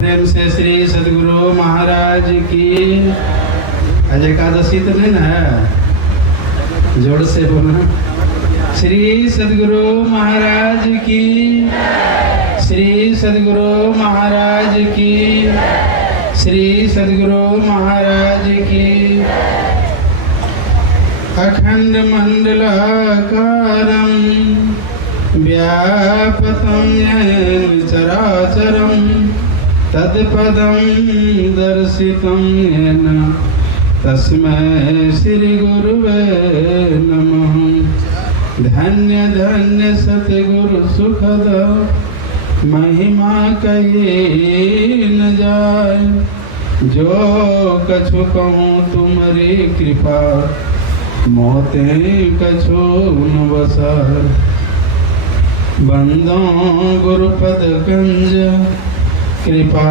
प्रेम से श्री सदगुरु महाराज की। आज एकादशी तो नहीं ना है, जोर से बोलना। श्री सदगुरु महाराज की, श्री सदगुरु महाराज की, श्री सदगुरु महाराज की। अखंड मंडलाकारं व्यापतं येन चराचरं तत्पदं दर्शितं येन तस्मै श्री गुरुवे नमः। धन्य धन्य सतगुरु सुखद महिमा कही न जाय। जो कछु कहूँ तुम्हारी कृपा मोते कछु न बसार। बंदो गुरुपद कंज कृपा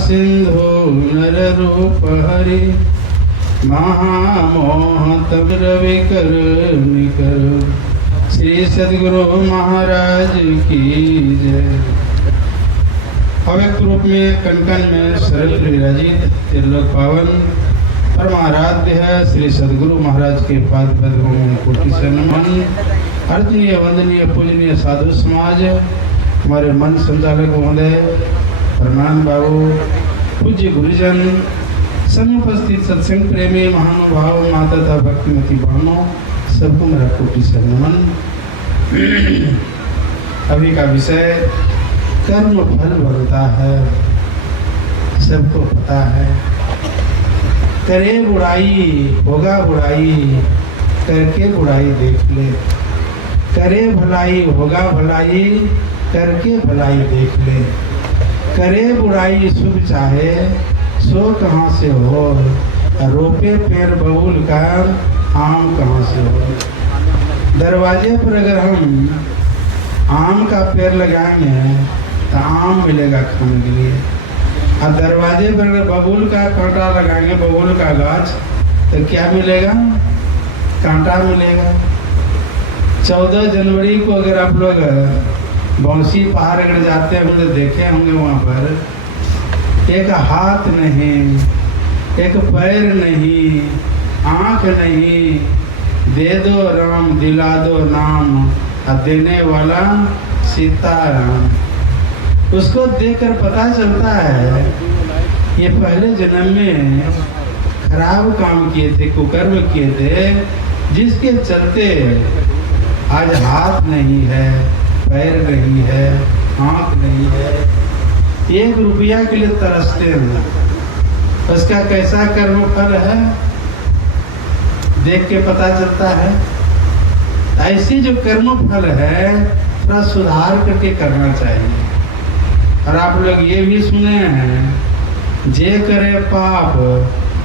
सिंधु नर रूप हरि। महामोह तब रवि कर निकर। श्री सदगुरु महाराज की जय। अव्यक्त रूप में कनकन में सरल विराजित त्रिलोक पावन परमाराध्य है श्री सदगुरु महाराज के पाद पद्मों में कोटि से नमन। अर्जनीय वंदनीय पूजनीय साधु समाज, हमारे मन संचालक महोदय, प्रणाम बाबू, पूज्य गुरुजन, समुपस्थित सत्संग प्रेमी महानुभाव, माता तथा भक्तिमती बहनों, सबको मेरा कोटि से नमन। अभी का विषय कर्म फल बनता है, सबको पता है। करे बुराई होगा बुराई, करके बुराई देख ले। करे भलाई होगा भलाई, करके भलाई देख ले। करे बुराई शुभ चाहे, सो कहाँ से हो। रोपे पेड़ बबूल का आम कहाँ से हो। दरवाजे पर अगर हम आम का पेड़ लगाएंगे तो आम मिलेगा खाने के लिए, और दरवाजे पर अगर बबूल का कांटा लगाएंगे, बबूल का गाछ, तो क्या मिलेगा? कांटा मिलेगा। 14 जनवरी को अगर आप लोग बौंसी पहाड़ अगर जाते होंगे तो देखे होंगे, वहाँ पर एक हाथ नहीं, एक पैर नहीं, आँख नहीं, दे दो राम दिला दो नाम, और देने वाला सीताराम। उसको देखकर पता चलता है ये पहले जन्म में खराब काम किए थे, कुकर्म किए थे, जिसके चलते आज हाथ नहीं है, पैर नहीं है, आँख नहीं है। 1 रुपया के लिए तरसते हैं। उसका कैसा कर्म फल है देख के पता चलता है। ऐसी जो कर्म फल है थोड़ा सुधार करके करना चाहिए। और आप लोग ये भी सुने हैं, जे करे पाप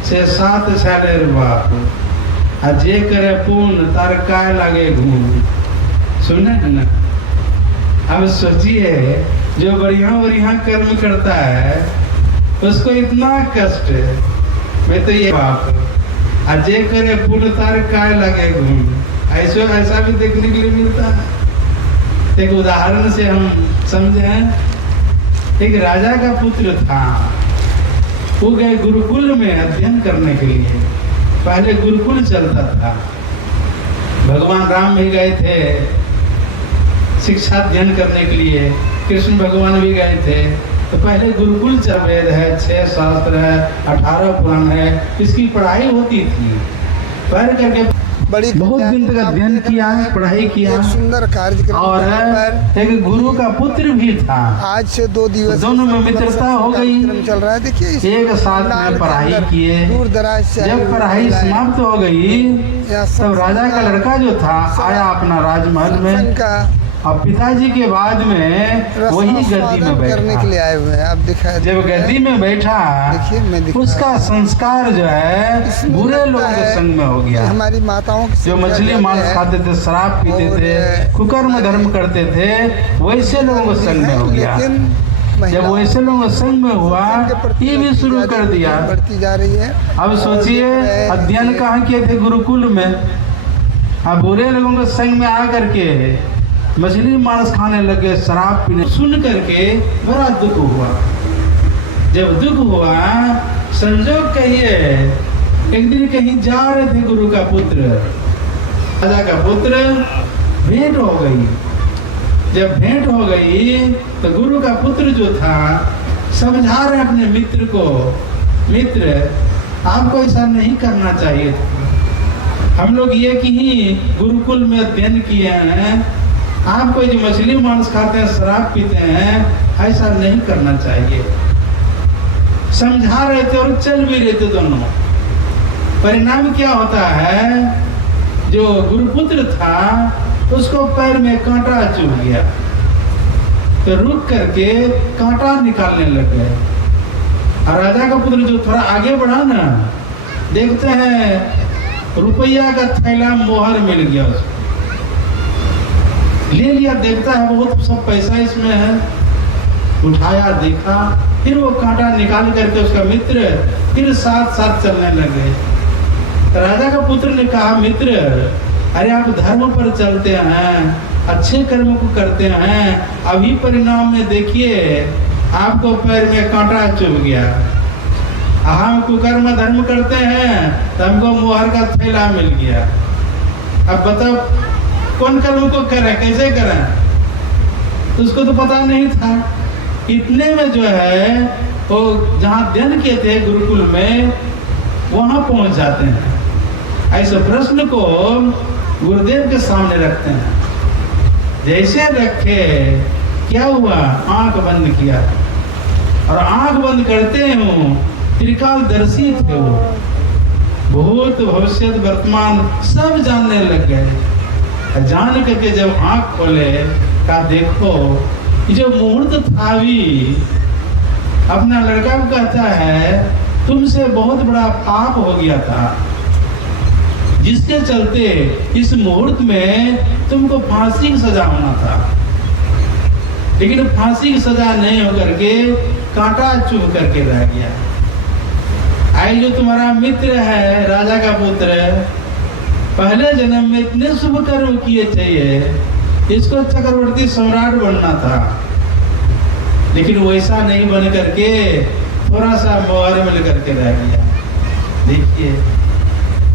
से 7 छाले बाप, और जे करे पुण्य तार काय लगे घूम। सुने हैं ना? अब सोचिए, जो बढ़िया बढ़िया कर्म करता है उसको इतना कष्ट है। मैं तो ये बाप, और जे करे पुण्य तार काय लगे घूम। ऐसा भी देखने के लिए मिलता है। एक उदाहरण से हम समझें, एक राजा का पुत्र था, वो गए गुरुकुल में अध्ययन करने के लिए। पहले गुरुकुल चलता था, भगवान राम भी गए थे शिक्षा अध्ययन करने के लिए, कृष्ण भगवान भी गए थे। तो पहले गुरुकुल चल, वेद है, 6 शास्त्र है, 18 पुराण है, इसकी पढ़ाई होती थी। पढ़ करके बहुत दिन तक अध्ययन किया, पढ़ाई किया, सुंदर कार्यक्रम। और एक गुरु का पुत्र भी था। आज से 2 दिवस दोनों में मित्रता हो गई, चल रहा है। देखिए, एक साथ में पढ़ाई किए। दूर दराज से जब पढ़ाई समाप्त हो गई तब राजा का लड़का जो था आया अपना राजमहल में, और पिताजी के बाद में वही गद्दी में करने के लिए बैठा। आए हुए हैं। अब दिखा, जब गद्दी में बैठा, देखिए मैं दिखा, उसका संस्कार जो है बुरे लोगों के संग में हो गया। हमारी माताओं जो मछली मांस खाते थे, शराब पीते थे, कुकर्म धर्म करते थे, वैसे लोगों को संग में हो गया। जब वैसे लोगों संग में हुआ, ये भी शुरू कर दिया। बढ़ती जा रही है। अब सोचिए, अध्ययन कहाँ किए थे? गुरुकुल में। अब बुरे लोगों के संग में आ करके मछली मांस खाने लगे, शराब पीने, सुन करके बड़ा दुख हुआ। जब दुख हुआ, संजोग कहिए, एक दिन कहीं जा रहे थे गुरु का पुत्र, राजा का पुत्र, भेंट हो गई। जब भेंट हो गई तो गुरु का पुत्र जो था समझा रहे अपने मित्र को, मित्र आपको ऐसा नहीं करना चाहिए था। हम लोग एक ही गुरुकुल में अध्ययन किए हैं, आपको जो मछली मांस खाते हैं, शराब पीते हैं, ऐसा नहीं करना चाहिए। समझा रहे थे और चल भी रहे थे दोनों। परिणाम क्या होता है, जो गुरुपुत्र था उसको पैर में कांटा चुभ गया, तो रुक करके कांटा निकालने लग गए। और राजा का पुत्र जो थोड़ा आगे बढ़ा ना, देखते हैं रुपया का थैला मोहर मिल गया उसको, ले लिया, देखता है बहुत सब पैसा इसमें है, उठाया, देखा, फिर वो कांटा निकाल करके उसका मित्र फिर साथ साथ चलने लगे। तो राजा का पुत्र ने कहा, मित्र अरे आप धर्म पर चलते हैं, अच्छे कर्म को करते हैं, अभी परिणाम में देखिए आपको पैर में कांटा चुभ गया। हम कुकर्म धर्म करते हैं तो हमको मोहर का थैला मिल गया। अब बताओ कौन कर्म को करें, कैसे करें? उसको तो पता नहीं था। इतने में जो है वो जहाँ अध्ययन किए थे गुरुकुल में, वहाँ पहुँच जाते हैं। ऐसे प्रश्न को गुरुदेव के सामने रखते हैं। जैसे रखे, क्या हुआ, आंख बंद किया, और आंख बंद करते हूँ त्रिकालदर्शी थे वो, भूत भविष्य वर्तमान सब जानने लग गए। जान करके जब आंख खोले, का देखो ये जो मुहूर्त था भी, अपना लड़का को कहता है तुमसे बहुत बड़ा पाप हो गया था, जिसके चलते इस मुहूर्त में तुमको फांसी की सजा होना था, लेकिन फांसी की सजा नहीं होकर के कांटा चुभ करके रह गया। आई जो तुम्हारा मित्र है, राजा का पुत्र, पहले जन्म में इतने शुभ कर्म किए चाहिए, इसको चक्रवर्ती सम्राट बनना था, लेकिन वैसा नहीं बन करके थोड़ा सा मोहर मिल करके रह गया। देखिए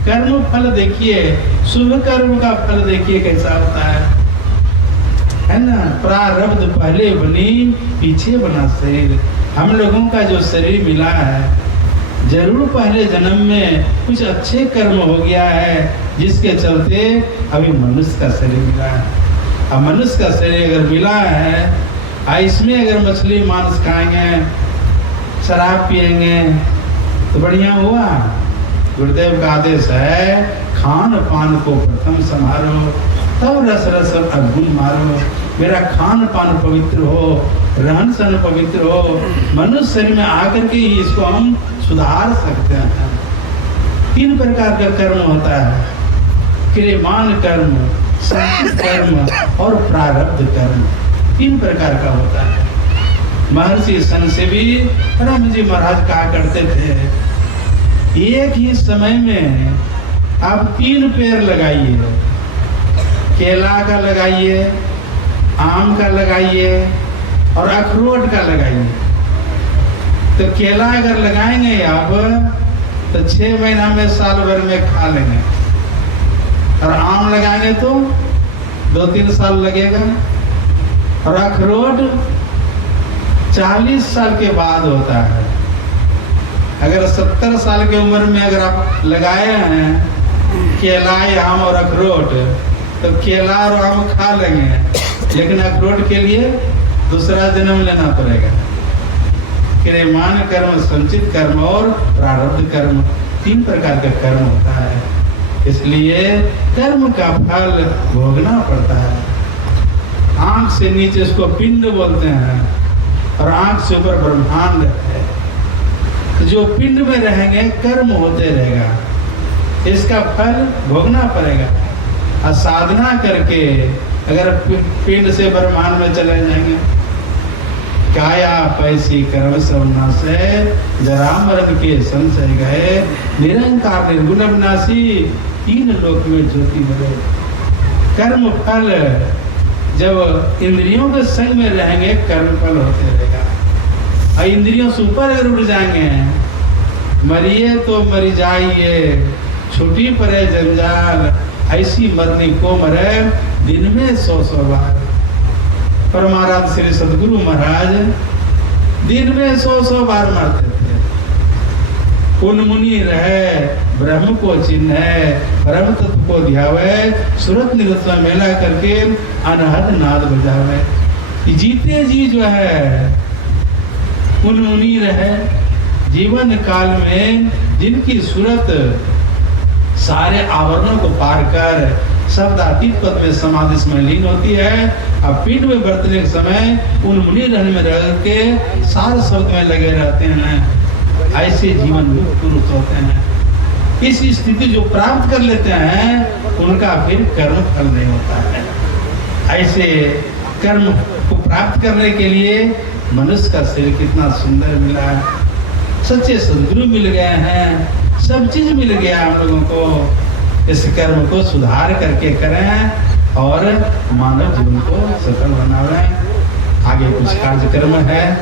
कर्म फल, देखिए शुभ कर्म का फल देखिए कैसा होता है ना। प्रारब्ध पहले बनी, पीछे बना शरीर। हम लोगों का जो शरीर मिला है, जरूर पहले जन्म में कुछ अच्छे कर्म हो गया है, जिसके चलते अभी मनुष्य का शरीर मिला है। अब मनुष्य का शरीर अगर मिला है, इसमें अगर मछली मांस खाएंगे, शराब पिएंगे तो बढ़िया हुआ। गुरुदेव का आदेश है, खान पान को प्रथम संभालो, तब रस रस अवगुण मारो। मेरा खान पान पवित्र हो, रहन सहन पवित्र हो, मनुष्य शरीर में आकर के ही इसको हम सुधार सकते हैं। 3 प्रकार का कर्म होता है, क्रियमान कर्म, संचित कर्म और प्रारब्ध कर्म। 3 प्रकार का होता है। महर्षि संसेवी राम जी महाराज कहा करते थे, एक ही समय में आप 3 पेड़ लगाइए, केला का लगाइए, आम का लगाइए और अखरोट का लगाइए। तो केला अगर लगाएंगे आप तो 6 महीना में, साल भर में खा लेंगे, और आम लगाएंगे तो 2-3 साल लगेगा, और अखरोट 40 साल के बाद होता है। अगर 70 साल की उम्र में अगर आप लगाए हैं केला, आम और अखरोट, तो केला और आम खा लेंगे, लेकिन अखरोट के लिए दूसरा जन्म लेना पड़ेगा। क्रियमान कर्म, संचित कर्म और प्रारब्ध कर्म, 3 प्रकार का कर्म होता है। इसलिए कर्म का फल भोगना पड़ता है। आंख से नीचे इसको पिंड बोलते हैं, और आंख से ऊपर ब्रह्मांड है। तो जो पिंड में रहेंगे कर्म होते रहेगा, इसका फल भोगना पड़ेगा। और साधना करके अगर पिंड से ब्रह्मांड में चले जाएंगे, काया पैसी कर्म सर्वनाश है, जरा मरण के संशय गए, निरंकार निर्गुण विनाशी, 3 लोक में ज्योति मिले। कर्म फल जब इंद्रियों के संग में रहेंगे, कर्म फल होते रहेगा। और इंद्रियों से ऊपर अगर उड़ जाएंगे, मरिए तो मरी जाइए, छुट्टी पड़े जंजाल, ऐसी मरनी को मरे दिन में 100 बार। परमाराध्य श्री सदगुरु महाराज दिन में 100 बार मरते थे। उन मुनि रहे ब्रह्म को चिन्ह, ब्रह्म तत्व को ध्यावे, सुरत निरत में मेला करके अनहद नाद बजावे। जीते जी जो है उन मुनि रहे जीवन काल में, जिनकी सूरत सारे आवरणों को पार कर शब्दातीत पद में समाधि में लीन होती है। अब पीठ में बरतने के समय उन मुनि रहन में रह के सार शब्द में लगे रहते हैं। ऐसे जीवन मुक्त पुरुष होते हैं। इस स्थिति जो प्राप्त कर लेते हैं उनका फिर कर्म फल नहीं होता है। ऐसे कर्म को प्राप्त करने के लिए मनुष्य का शरीर कितना सुंदर मिला है, सच्चे सदगुरु मिल गए हैं, सब चीज मिल गया हम लोगों को। इस कर्म को सुधार करके करें और मानव जीवन को सफल बनावें। आगे कुछ कार्यक्रम है।